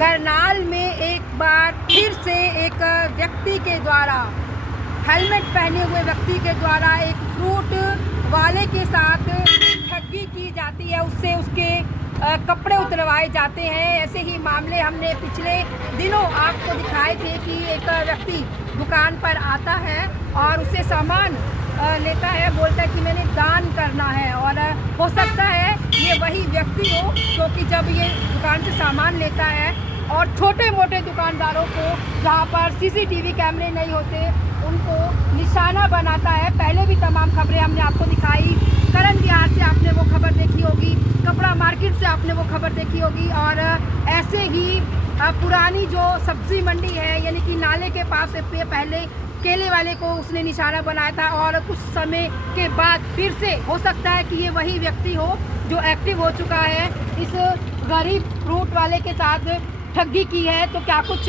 करनाल में एक बार फिर से एक व्यक्ति के द्वारा, हेलमेट पहने हुए व्यक्ति के द्वारा एक फ्रूट वाले के साथ ठगी की जाती है, उससे उसके कपड़े उतरवाए जाते हैं। ऐसे ही मामले हमने पिछले दिनों आपको दिखाए थे कि एक व्यक्ति दुकान पर आता है और उससे सामान लेता है, बोलता है कि मैंने दान करना है। और हो सकता है ये वही व्यक्ति हो क्योंकि जब ये दुकान से सामान लेता है और छोटे मोटे दुकानदारों को जहाँ पर सीसीटीवी कैमरे नहीं होते उनको निशाना बनाता है। पहले भी तमाम खबरें हमने आपको दिखाई, करण विहार से आपने वो खबर देखी होगी, कपड़ा मार्केट से आपने वो खबर देखी होगी। और ऐसे ही पुरानी जो सब्जी मंडी है यानी कि नाले के पास से पहले केले वाले को उसने निशाना बनाया था और कुछ समय के बाद फिर से हो सकता है कि ये वही व्यक्ति हो जो एक्टिव हो चुका है, इस गरीब फ्रूट वाले के साथ ठगी की है। तो क्या कुछ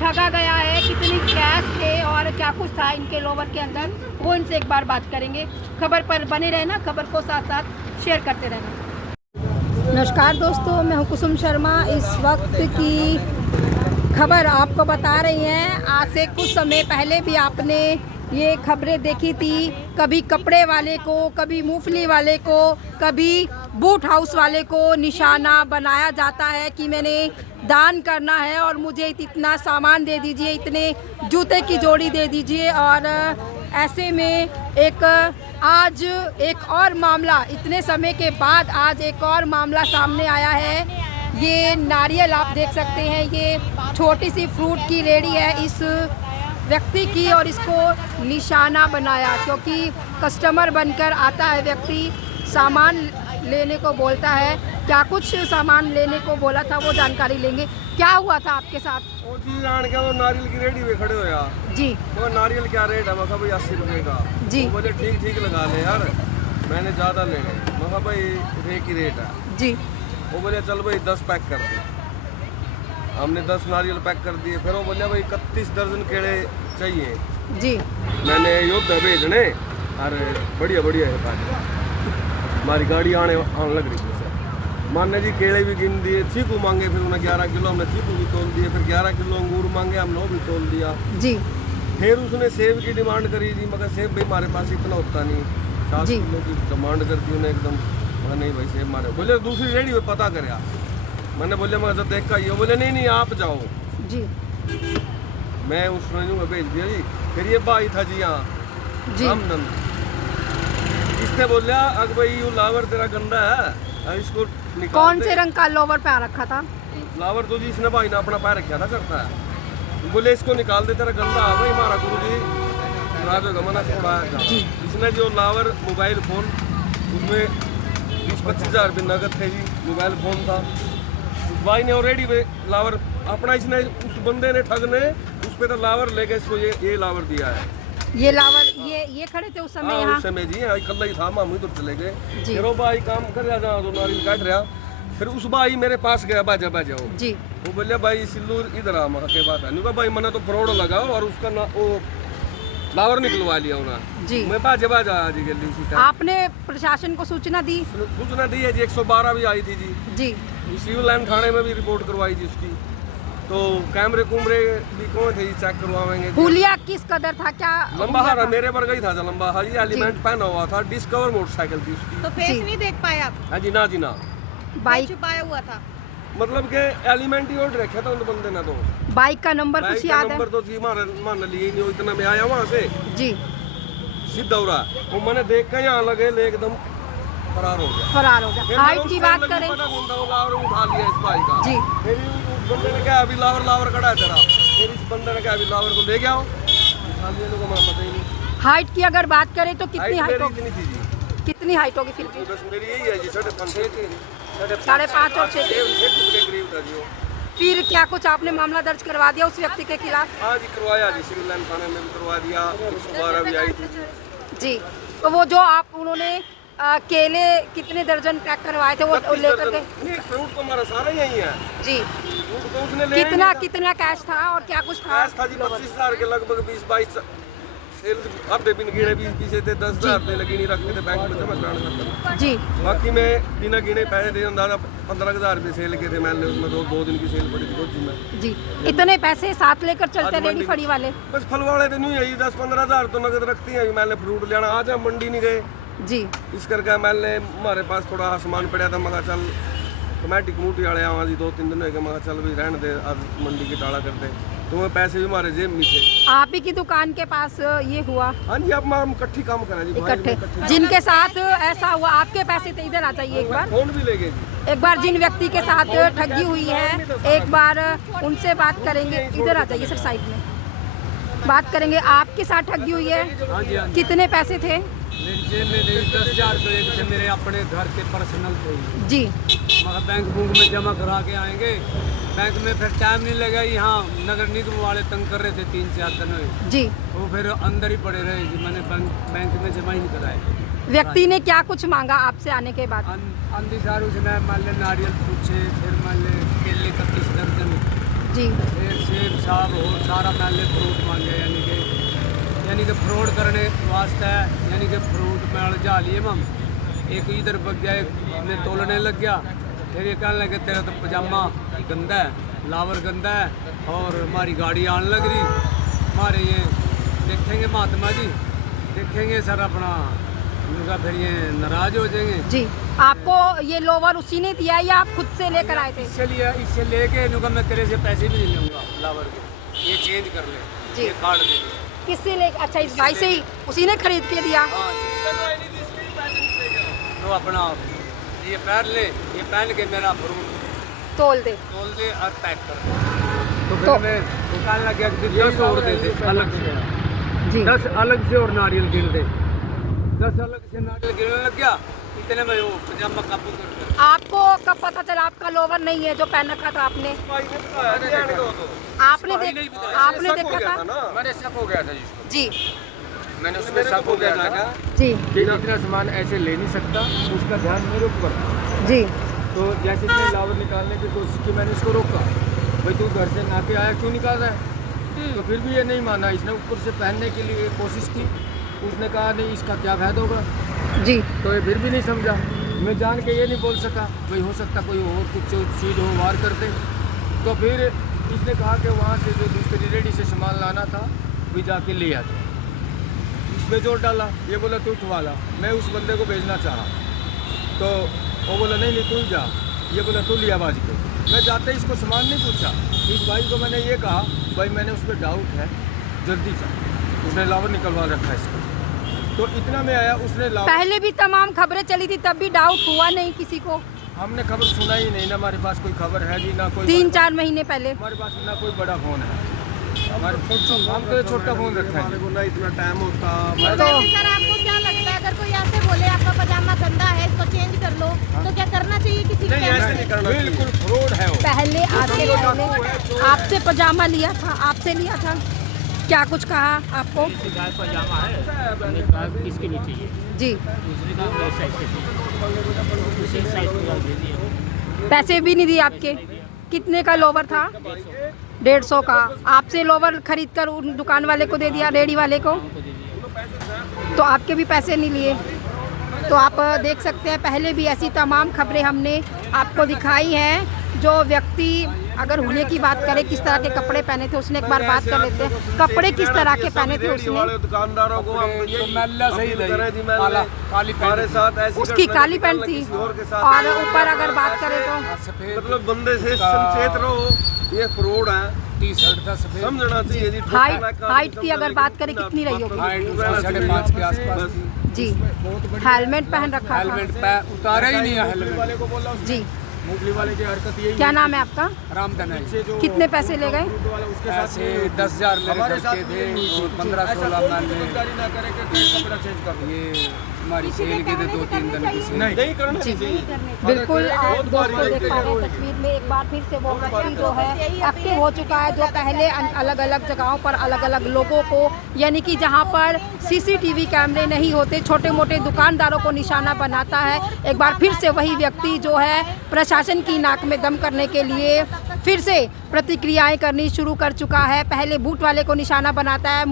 ठगा गया है, कितनी कैश थे और क्या कुछ था इनके लोवर के अंदर, वो इनसे एक बार बात करेंगे। खबर पर बने रहना, खबर को साथ साथ शेयर करते रहना। नमस्कार दोस्तों, मैं हूं कुसुम शर्मा। इस वक्त की खबर आपको बता रही हैं। आज से कुछ समय पहले भी आपने ये खबरें देखी थी, कभी कपड़े वाले को, कभी मूंगफली वाले को, कभी बूट हाउस वाले को निशाना बनाया जाता है कि मैंने दान करना है और मुझे इतना सामान दे दीजिए, इतने जूते की जोड़ी दे दीजिए। और ऐसे में आज एक और मामला, इतने समय के बाद आज एक और मामला सामने आया है। ये नारियल आप देख सकते हैं, ये छोटी सी फ्रूट की रेडी है इस व्यक्ति की और इसको निशाना बनाया क्योंकि कस्टमर बनकर आता है व्यक्ति, सामान लेने को बोलता है। क्या कुछ सामान लेने को बोला था वो जानकारी लेंगे। क्या हुआ था आपके साथ? वो जी जान के वो नारियल की रेडी पे खड़े हो यार जी। वो नारियल क्या रेट है? मैं कहा भाई 80 रुपये का जी। वो बोले ठीक ठीक लगा ले यार, मैंने ज़्यादा लेने। मैं कहा भाई एक ही रेट है जी। वो बोले चल भाई 10 पैक कर दे। हमने 10 नारियल पैक कर दिए। फिर वो बोले भाई 31 दर्जन केले चाहिए जी। मैंने योद्धा भेजने, अरे बढ़िया बढ़िया है, हमारी गाड़ी आने लग रही है। मान्य जी केले भी गिन दिए, चीकू मांगे, फिर उन्हें 11 किलो, हमने चीकू भी तोल दिए। फिर 11 किलो अंगूर मांगे, हमने वो भी तोल दिया जी। फिर उसने सेब की डिमांड करी जी, मगर सेब भाई हमारे पास इतना होता नहीं, 7 किलो की डिमांड कर दी उन्हें एकदम। मैं नहीं भाई सेब मारे, बोले दूसरी रेडी में पता कर। मैंने बोले मगर जब देख का ये, बोले नहीं नहीं आप जाओ जी। मैं उस भेज दिया जी। फिर ये भाई था जी यहाँ रामनंद, इसने बोलिया अग भाई यू लावर तेरा गंदा है, इसको निकाल। कौन से रंग का लोवर पहन रखा था? लावर तो जी इसने भाई ने अपना पैर रखा था करता है। बोले इसको निकाल दे, तेरा गंदा है भाई। हमारा गुरु जी राजो गमना छोड़ा है। इसने जो लावर मोबाइल फोन, उसमें 20-25 हज़ार रुपये नगद थे जी, मोबाइल फोन था भाई ने ऑलरेडी लावर अपना, इसने उस बंदे ने ठग ने उस पे तो लावर लेके इसको ये लावर दिया है। ये लावर ये खड़े थे उस समय यहाँ? उस समय जी कल ही था, मामू तो चले गए। फिर वो भाई काम कर रहा था तो नारियल काट रहा। फिर उस भाई मेरे पास गया, बाजा बाजा जी। वो बोलिया भाई सिल्लूर इधर आ, मैं के बात है नहीं भाई, मैंने तो फ्रॉड लगाओ और उसका वो लावर निकलवा लिया उन्हें जी। मैं बाजा बाजा आज गली। आपने प्रशासन को सूचना दी? सूचना दी है जी, 112 भी आई थी जी जी। सिविल लाइन थाने में भी रिपोर्ट करवाई जी उसकी। तो कैमरे कुमरे भी कौन थे चेक करवाएंगे। हुलिया किस कदर था? क्या लंबा हार मेरे पर गई था लंबा हार, एलिमेंट पहना हुआ था, डिस्कवर मोटरसाइकिल थी उसकी। तो फेस नहीं देख पाए आप? हाँ जी, ना जी ना, बाइक छुपाया हुआ था, मतलब के एलिमेंट ही और रखा था उन बंदे ने। तो बाइक का नंबर कुछ याद है? नंबर तो जी मान लिए नहीं, इतना में आया वहाँ से जी सीधा हो रहा। वो मैंने देख के यहाँ लगे ले एकदम फरार हो गया। हाइट की बात करें लावर उठा लिया इस भाई का जी। फिर उस बंदे ने कहा अभी लावर कड़ा है तेरा। फिर इस बंदे ने कहा अभी लावर को ले गया हो, उठा लिया को मुझे पता ही नहीं। हाइट की अगर बात करें तो कितनी हाइट होगी? इतनी थी जी। कितनी हाइट होगी फिर भी? बस मेरी यही है जी, 5.5 5.5 और 6 के करीब था जी। फिर क्या कुछ आपने मामला दर्ज करवा दिया उस व्यक्ति के खिलाफ? हाँ जी करवाया जी, सिविल लाइन थाने में भी करवा दिया, 112 भी आई थी जी। तो वो जो आप उन्होंने केले कितने दर्जन पैक करवाए थे वो लेकर गए? फ्रूट तो हमारा सारा यही है जी। फ्रूट तो उसने ले कितना कैश था और क्या कुछ था? कैश था जी 25 हज़ार के लगभग, 20-22 सेल आधे बिन गिने 20 थे 10,000 थे लगी नहीं रखते थे बैंक में जमा कराने। जी बाकी मैं बिना गिने पैसे दे अंदाजा 15,000 रुपये सेल के थे मैंने, उसमें 2 दिन की सेल पड़ी थी रोजी में। जी, इतने पैसे साथ लेकर चलते रेडी फड़ी वाले? बस फल वाले तो नहीं है, 10-15,000 तो नगद रखती हैं। मैंने फ्रूट लेना आज हम मंडी नहीं गए जी, इस करके मैंने हमारे पास थोड़ा सामान पड़ा था, मैं चल टमाटी कमूटी वाले आवा जी 2-3 दिन हो गए, मैं चल भी रहने दे आज मंडी की टाला कर दे, तो वो पैसे भी हमारे जेब में थे। आप ही की दुकान के पास ये हुआ? हाँ जी, अब हम इकट्ठी काम करें जी, इकट्ठे जिनके साथ ऐसा हुआ, आपके पैसे तो इधर आ जाइए एक बार। फोन भी ले गए जी। एक बार जिन व्यक्ति के साथ ठगी हुई है एक बार उनसे बात करेंगे, इधर आ जाइए सर साइड में, बात करेंगे। आपके साथ ठगी हुई है? हाँ जी, हाँ जी। कितने पैसे थे? मेरी जेब में 10,000 रुपये थे, मेरे अपने घर के पर्सनल थे जी, मगर बैंक बुक में जमा करा के आएंगे, बैंक में फिर टाइम नहीं लगा। यहाँ नगर निगम वाले तंग कर रहे थे 3-4 दिन में, जी, वो फिर अंदर ही पड़े रहे जी, मैंने बैंक में जमा ही नहीं कराए। व्यक्ति ने क्या कुछ मांगा आपसे आने के बाद? अंधी सार उसने मान ले नारियल पूछे, फिर मान ले केले 31 दर्जन, जी, फिर सेब साहब हो सारा मान ले फ्रूट मांगे, यानी कि फ्रॉड करने वास्ते, यानी कि फ्रूट में उलझा लिए हम। एक इधर बग गया, एक में तोलने लग गया, फिर ये कहने लगे तेरा तो पजामा गंदा है, लावर गंदा है, और हमारी गाड़ी आने लग रही, हमारे ये देखेंगे महात्मा जी, देखेंगे सर अपना, उनका फिर ये नाराज हो जाएंगे जी। आपको ये लोवर उसी ने दिया या आप खुद से लेकर आए थे? इससे लेके इनका मैं तेरे से पैसे भी नहीं लूँगा लावर के, ये चेंज कर ले जी। ये कार्ड दे दे। किससे ले? अच्छा, इस भाई से ही, उसी ने खरीद के दिया? हाँ तो अपना ये पहन ले, ये पहन के मेरा फ्रूट तोल दे और पैक कर दे। तो तो- फिर मैं दुकान लग गया कि 10 और दे दे अलग से, जी, 10 अलग से और नारियल गिन दे, 10 अलग से नारियल गिरने लग गया, इतने में वो पजामा काबू कर। आपको कब पता चला आपका लोवर नहीं है जो पहन रखा था आपने? आपने देखा था? मैंने शक हो गया था जिसको, जी, मैंने उसमें शक हो गया था जी, कि इतना सामान ऐसे ले नहीं सकता, उसका ध्यान मेरे ऊपर था। जी, तो जैसे इसने लावर निकालने की कोशिश की, मैंने इसको रोका, भाई तू घर से नहा के आया क्यों निकाल रहा है? तो फिर भी ये नहीं माना, इसने ऊपर से पहनने के लिए कोशिश की, उसने कहा नहीं इसका क्या फायदा होगा, जी, तो ये फिर भी नहीं समझा। मैं जान के ये नहीं बोल सका, भाई हो सकता कोई और कुछ चीज़ हो वार कर दे। तो फिर इसने कहा कि वहाँ से जो दूसरी रेडी से सामान लाना था भी जाके ले आता, इसमें जोर डाला, ये बोला तू उठवा ला, मैं उस बंदे को भेजना चाहा, तो वो बोला नहीं नहीं तू जा, ये बोला तू लिया बाजी को। मैं जाते इसको सामान नहीं पूछा, इस भाई को मैंने ये कहा भाई मैंने उस पर डाउट है, जल्दी जा, उसने लावर निकलवा रखा है इसका। तो इतना में आया, उसने लावर, पहले भी तमाम खबरें चली थी तब भी डाउट हुआ नहीं किसी को? हमने खबर सुना ही नहीं ना, हमारे पास कोई खबर है जी ना कोई, 3-4 महीने पहले? हमारे पास ना कोई बड़ा फोन है, हमारे हम तो छोटा फोन रखा है। हमारे को ना इतना टाइम होता, तो सर आपको क्या लगता है अगर कोई ऐसे बोले आपका पजामा गंदा है इसको चेंज कर लो, तो क्या करना चाहिए किसी को? नहीं ऐसे नहीं करना चाहिए। बिल्कुल फ्रॉड है वो। पहले पहले आपसे पजामा लिया था, आपसे लिया था, क्या कुछ कहा आपको? पजामा है, हमने कहा किसके लिए चाहिए, जी, दूसरे का मेरे साइज के चाहिए, उसी साइज को दे दिए। पैसे भी नहीं दिए आपके? कितने का लोवर था? 150 का। आपसे लोवर खरीद कर उन दुकान वाले को दे दिया, रेडी वाले को, तो आपके भी पैसे नहीं लिए। तो आप देख सकते हैं पहले भी ऐसी तमाम खबरें हमने आपको दिखाई हैं। जो व्यक्ति अगर होने की बात करें किस तरह के कपड़े पहने थे, उसने एक बार बात कर लेते हैं, कपड़े किस तरह के पहने थे उसने? दुकानदारों को हम तो मैला सही नहीं, काली हमारे साथ ऐसी उसकी घटना काली कभी पैंट कल थी, किसी और के साथ और नहीं हुई। ऊपर अगर बात करें तो सफेद मतलब बंदे से संचेत रहो, ये फ्रॉड है, टी शर्ट था सफेद, समझना चाहिए जी। हाइट की अगर बात करें कितनी रही होगी? हाइट उसका 5.5 के आसपास थी। जी, हेलमेट पहन रखा हेलमेट था? पे उतारा ही नहीं है हेलमेट। वाले को बोला, जी, मूंगफली वाले की हरकत यही क्या नाम है आपका? रामधन है। है, जो कितने पैसे ले गए? फ्रूट वाला उसके साथ ऐसे 10,000 मेरे हमारे घर साथ के थे भी और 15-16 ऐसा मैंने कोई दुकानदारी ना करे कि कपड़ा चेंज कर लो। ये हमारी सेल के थे 2-3 दिन की सेल। नहीं करना जी, चाहिए। बिल्कुल आप दोस्तों देख पा रहे हैं तस्वीर में, एक बार फिर से वो व्यक्ति जो है एक्टिव हो चुका है, जो पहले अलग अलग जगहों पर अलग अलग लोगों को, यानी कि जहां पर सीसीटीवी कैमरे नहीं होते, छोटे मोटे दुकानदारों को निशाना बनाता है। एक बार फिर से वही व्यक्ति जो है प्रशासन की नाक में दम करने के लिए फिर से प्रतिक्रियाएं करनी शुरू कर चुका है। पहले बूट वाले को निशाना बनाता है,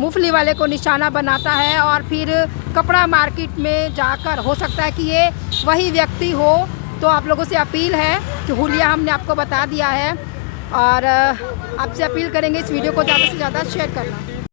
मूंगफली वाले को निशाना बनाता है और फिर कपड़ा मार्केट में जाकर, हो सकता है कि ये वही व्यक्ति हो। तो आप लोगों से अपील है कि हुलिया हमने आपको बता दिया है और आपसे अपील करेंगे इस वीडियो को ज़्यादा से ज़्यादा शेयर करना।